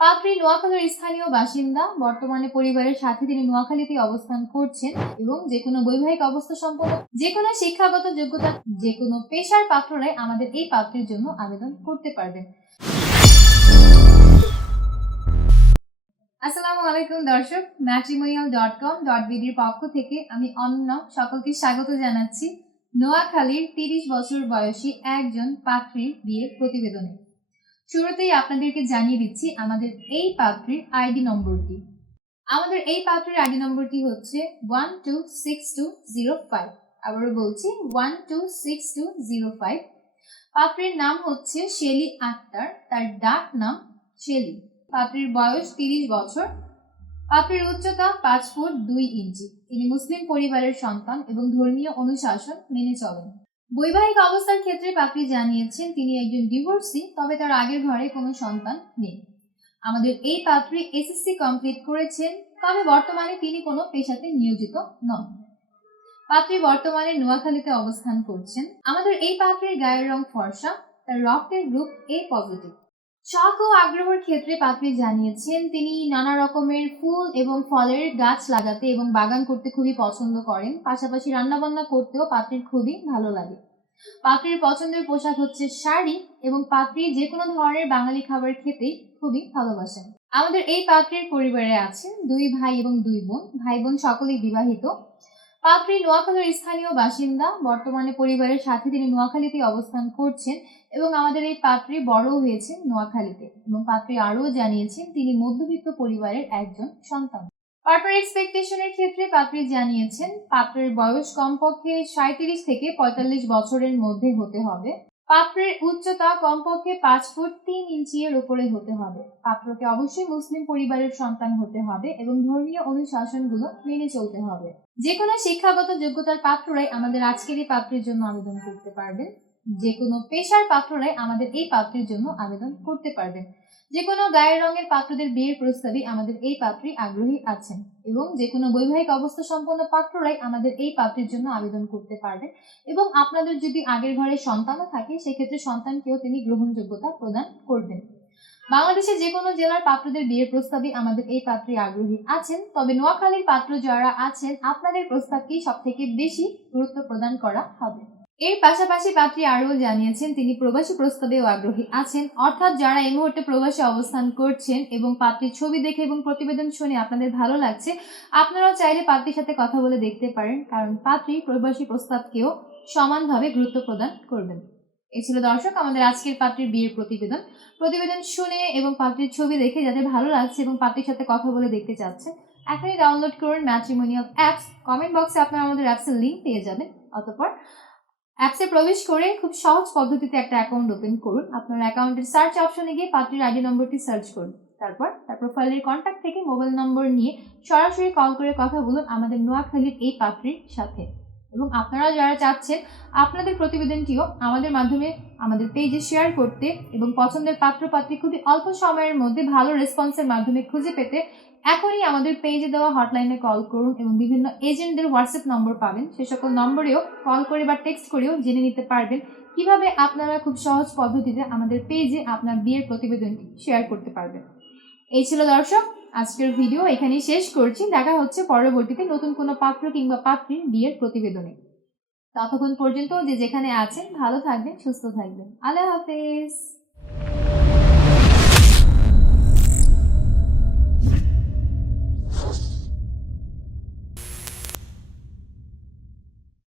পাত্রী নোয়াখালীর স্থানীয় বাসিন্দা, বর্তমানে পরিবারের সাথে তিনি নোয়াখালীতে অবস্থান করছেন এবং যে কোনো বৈবাহিক অবস্থা সম্পন্ন যে কোনো শিক্ষাগত যোগ্যতা, যে কোনো পেশার পাত্ররাই আমাদের এই পাত্রের জন্য আবেদন করতে পারবেন। আসসালামু আলাইকুম দর্শক, ম্যাট্রিমোনিয়াল ডট কম, ডট বিডির পক্ষ থেকে আমি অন্য সকলকে স্বাগত জানাচ্ছি। নোয়াখালীর তিরিশ বছর বয়সী একজন পাত্রীর বিয়ের প্রতিবেদনে। শুরুতেই আপনাদেরকে জানিয়ে দিচ্ছি আমাদের এই পাত্রীর আইডি নম্বরটি। আমাদের এই পাত্রের আইডি নম্বরটি হচ্ছে one two six two zero five আবারও বলছি one two six two zero five পাত্রের নাম হচ্ছে শেলি আক্তার, তার ডাক নাম শেলি। পাত্রীর বয়স তিরিশ বছর। পাত্রীর উচ্চতা পাঁচ ফুট দুই ইঞ্চি। তিনি মুসলিম পরিবারের সন্তান এবং ধর্মীয় অনুশাসন মেনে চলেন। বৈবাহিক অবস্থার ক্ষেত্রে পাপড়ি জানিয়েছেন তিনি একজন ডিভোর্সি তবে তার আগের ঘরে কোনো সন্তান নেই। আমাদের এই পাত্রী এসএসসি কমপ্লিট করেছেন, তবে বর্তমানে তিনি কোনো পেশাতে নিয়োজিত নন। পাত্রী বর্তমানে নোয়াখালীতে অবস্থান করছেন। আমাদের এই পাত্রীর গায়ের রং ফর্সা, তার রক্তের গ্রুপ এ পজিটিভ শখ ও আগ্রহের ক্ষেত্রে পাত্রী জানিয়েছেন, তিনি নানা রকমের ফুল এবং ফলের গাছ লাগাতে এবং বাগান করতে খুবই পছন্দ করেন। পাশাপাশি রান্নাবান্না করতেও পাত্রীর খুবই ভালো লাগে। পাপড়ির পছন্দের পোশাক হচ্ছে শাড়ি এবং পাপড়ি যে কোনো ধরনের বাঙালি খাবার খেতেই খুবই ভালোবাসেন। আমাদের এই পাত্রীর পরিবারে আছেন দুই ভাই এবং দুই বোন। ভাই বোন সকলেই বিবাহিত। পাত্রী নোয়াখালীর স্থানীয় বাসিন্দা। বর্তমানে পরিবারের সাথে তিনি নোয়াখালীতে অবস্থান করছেন এবং আমাদের এই পাত্রী বড় হয়েছেন নোয়াখালীতে এবং পাত্রী আরও জানিয়েছেন তিনি মধ্যবিত্ত পরিবারের একজন সন্তান। পার্টনার এক্সপেকটেশনের ক্ষেত্রে পাপড়ি জানিয়েছেন পাপড়ের বয়স কমপক্ষে সাঁত্রিশ থেকে পঁয়তাল্লিশ বছরের মধ্যে হতে হবে। পাত্রের উচ্চতা কমপক্ষে পাঁচ ফুট তিন ইঞ্চি এর উপরে হতে হবে। পাত্রকে অবশ্যই মুসলিম পরিবারের সন্তান হতে হবে এবং ধর্মীয় অনুশাসনগুলো মেনে চলতে হবে। যে কোনো শিক্ষাগত যোগ্যতার পাত্ররাই আমাদের আজকের এই পাত্রের জন্য আবেদন করতে পারবেন। যে কোনো পেশার পাত্ররাই আমাদের এই পাত্রের জন্য আবেদন করতে পারবেন। যে কোনো গায়ের রঙের পাত্রদের বিয়ের প্রস্তাবে আমাদের এই পাত্রী আগ্রহী আছেন এবং যে কোনো বৈবাহিক অবস্থা সম্পন্ন পাত্ররাই আমাদের এই পাত্রের জন্য আবেদন করতে পারবেন এবং আপনাদের যদি আগের ঘরে সন্তানও থাকে, সেক্ষেত্রে সন্তানকেও তিনি গ্রহণযোগ্যতা প্রদান করবেন। বাংলাদেশের যে কোনো জেলার পাত্রদের বিয়ের প্রস্তাবে আমাদের এই পাত্রী আগ্রহী আছেন, তবে নোয়াখালীর পাত্র যারা আছেন, আপনাদের প্রস্তাবকেই সব থেকে বেশি গুরুত্ব প্রদান করা হবে। এর পাশাপাশি পাত্রী আরও জানিয়েছেন, তিনি প্রবাসী প্রস্তাবেও আগ্রহী আছেন। অর্থাৎ যারা এই মুহূর্তে প্রবাসে অবস্থান করছেন এবং পাত্রীর ছবি দেখে এবং প্রতিবেদন শুনে আপনাদের ভালো লাগছে, আপনারাও চাইলে পাত্রীর সাথে কথা বলে দেখতে পারেন, কারণ পাত্রী প্রবাসী প্রস্তাবকেও সমানভাবে গুরুত্ব প্রদান করবেন। এ ছিল দর্শক, আমাদের আজকের পাত্রীর বিয়ের প্রতিবেদন। প্রতিবেদন শুনে এবং পাত্রীর ছবি দেখে যাদের ভালো লাগছে এবং পাত্রীর সাথে কথা বলে দেখতে চাচ্ছেন, এখনই ডাউনলোড করুন ম্যাট্রিমোনিয়াল অ্যাপস কমেন্ট বক্সে আপনারা আমাদের অ্যাপসের লিঙ্ক পেয়ে যাবেন। অতঃপর অ্যাপসে প্রবেশ করে খুব সহজ পদ্ধতিতে একটা অ্যাকাউন্ট ওপেন করুন। আপনার অ্যাকাউন্টের সার্চ অপশনে গিয়ে পাত্রীর আইডি নম্বরটি সার্চ করুন। তারপর তার প্রোফাইলের কন্ট্যাক্ট থেকে মোবাইল নম্বর নিয়ে সরাসরি কল করে কথা বলুন আমাদের নোয়াখালীর এই পাত্রীর সাথে। এবং আপনারা যারা চাচ্ছেন, আপনাদের প্রতিবেদনটিও আমাদের মাধ্যমে আমাদের পেজে শেয়ার করতে এবং পছন্দের পাত্র পাত্রী খুবই অল্প সময়ের মধ্যে ভালো রেসপন্সের মাধ্যমে খুঁজে পেতে এখনই আমাদের পেজে দেওয়া হটলাইনে কল করুন এবং বিভিন্ন এজেন্টদের হোয়াটসঅ্যাপ নম্বর পাবেন। সে সকল নম্বরেও কল করে বা টেক্সট করেও জেনে নিতে পারবেন কীভাবে আপনারা খুব সহজ পদ্ধতিতে আমাদের পেজে আপনার বিয়ের প্রতিবেদনটি শেয়ার করতে পারবেন। এই ছিল দর্শক, আজকের ভিডিও এখানেই শেষ করছি। দেখা হচ্ছে পরবর্তীতে নতুন কোনো পাত্র কিংবা পাত্রীর বিয়ের প্রতিবেদনে। ততক্ষণ পর্যন্ত যে যেখানে আছেন, ভালো থাকবেন, সুস্থ থাকবেন। আল্লাহ হাফেজ।